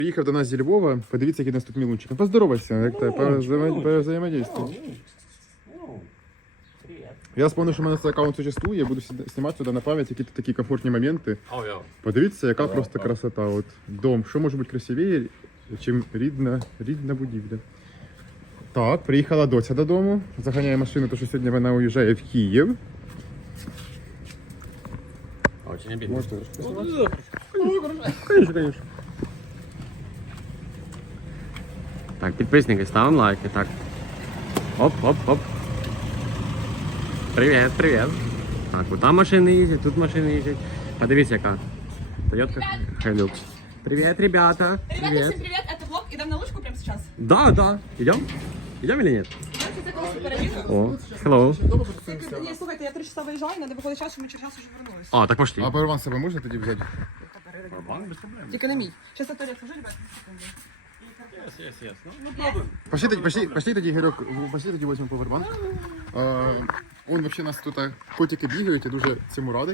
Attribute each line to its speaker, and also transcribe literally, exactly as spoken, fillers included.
Speaker 1: Приїхав до нас зі Львова, подивіться, який у нас тут мілунчик. Ну, поздоровайся, як то, повзаємодействуй. Я вспомнив, що в мене цей аккаунт существує, я буду знімати сюди на пам'ять якісь такі комфортні моменти. Подивіться, яка просто красота. От дом. Що може бути красивіше, чим рідна, рідна будівля. Так, приїхала доця додому. Заганяє машину, тому що сьогодні вона уїжджає в Київ.
Speaker 2: Очень обидно.
Speaker 1: Можете розписувати? Конечно, конечно.
Speaker 2: Так, підписники, ставимо лайки, так. Оп, оп, оп. Привіт, привіт. Так, вот там машини їздять, тут машини їздять. Подивіться, яка. Toyota Hilux. Привіт, ребята.
Speaker 3: Ребята, всем привет, это влог. Идем на лучку прямо сейчас.
Speaker 2: Да, да. Идем? Идем или нет?
Speaker 3: Давайте за колесо перейдем.
Speaker 2: О, hello.
Speaker 3: Не, слухайте, я три часа виїжджаю, надо виходить час, що ми через час уже вернулись.
Speaker 2: А, так пошли.
Speaker 1: А парван з себе можна тоді взяти?
Speaker 3: Тільки не мій. Щас я туалет схожу, ребят, секунду.
Speaker 1: Пошли, тоді- пошли, пошли тоді, Ігорьок, пошли тоді візьмемо повербанк. Он взагалі нас тут котики бігають, я дуже цьому радий.